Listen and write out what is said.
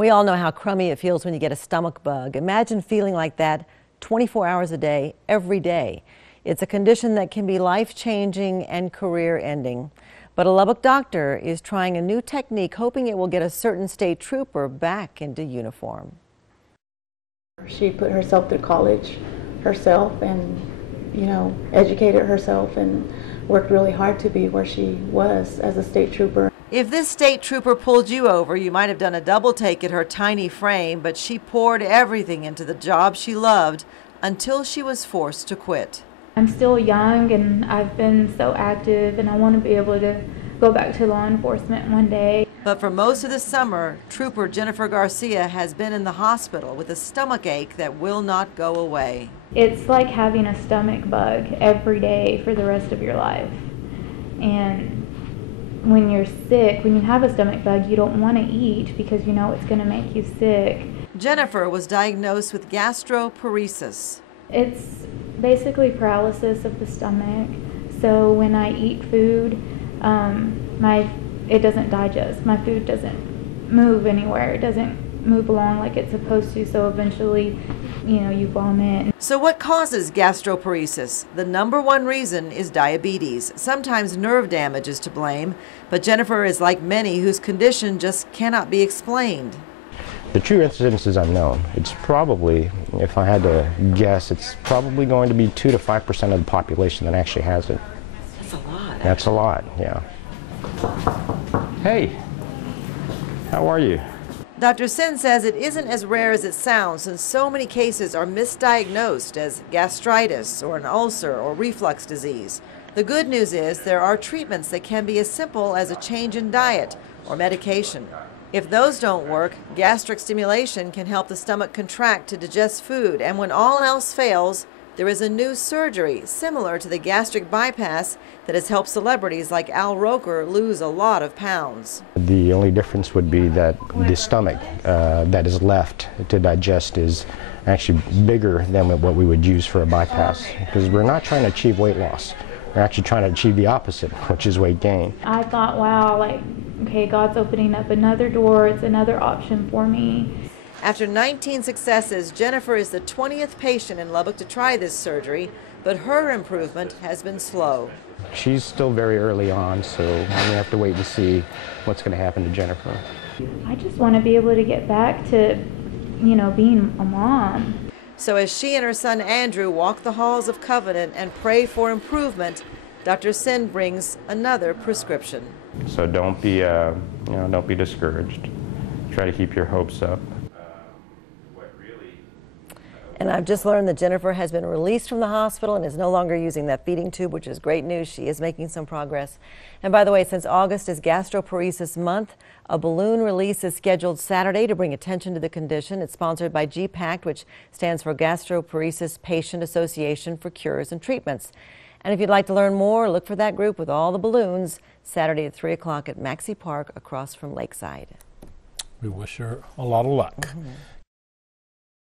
We all know how crummy it feels when you get a stomach bug. Imagine feeling like that 24 hours a day, every day. It's a condition that can be life-changing and career-ending. But a Lubbock doctor is trying a new technique, hoping it will get a certain state trooper back into uniform. She put herself through college herself and, educated herself and worked really hard to be where she was as a state trooper. If this state trooper pulled you over, you might have done a double take at her tiny frame, but she poured everything into the job she loved until she was forced to quit. I'm still young and I've been so active, and I want to be able to go back to law enforcement one day. But for most of the summer, Trooper Jennifer Garcia has been in the hospital with a stomach ache that will not go away. It's like having a stomach bug every day for the rest of your life. And when you're sick, when you have a stomach bug, you don't want to eat because you know it's going to make you sick. Jennifer was diagnosed with gastroparesis. It's basically paralysis of the stomach. So when I eat food, it doesn't digest. My food doesn't move anywhere. It doesn't move along like it's supposed to. So eventually, you vomit. So what causes gastroparesis? The #1 reason is diabetes. Sometimes nerve damage is to blame, but Jennifer is like many whose condition just cannot be explained. The true incidence is unknown. It's probably, if I had to guess, it's probably going to be 2 to 5% of the population that actually has it. That's a lot. That's a lot, yeah. Hey, how are you? Dr. Sin says it isn't as rare as it sounds, since so many cases are misdiagnosed as gastritis or an ulcer or reflux disease. The good news is there are treatments that can be as simple as a change in diet or medication. If those don't work, gastric stimulation can help the stomach contract to digest food, and when all else fails, there is a new surgery similar to the gastric bypass that has helped celebrities like Al Roker lose a lot of pounds. The only difference would be that the stomach that is left to digest is actually bigger than what we would use for a bypass, because we're not trying to achieve weight loss. We're actually trying to achieve the opposite, which is weight gain. I thought, wow, okay, God's opening up another door. It's another option for me. After 19 successes, Jennifer is the 20th patient in Lubbock to try this surgery, but her improvement has been slow. She's still very early on, so we have to wait and see what's going to happen to Jennifer. I just want to be able to get back to, being a mom. So as she and her son Andrew walk the halls of Covenant and pray for improvement, Dr. Sin brings another prescription. So don't be discouraged. Try to keep your hopes up. And I've just learned that Jennifer has been released from the hospital and is no longer using that feeding tube, which is great news. She is making some progress. And by the way, since August is Gastroparesis Month, a balloon release is scheduled Saturday to bring attention to the condition. It's sponsored by GPACT, which stands for Gastroparesis Patient Association for Cures and Treatments. And if you'd like to learn more, look for that group with all the balloons Saturday at 3 o'clock at McCay Park across from Lakeside. We wish her a lot of luck.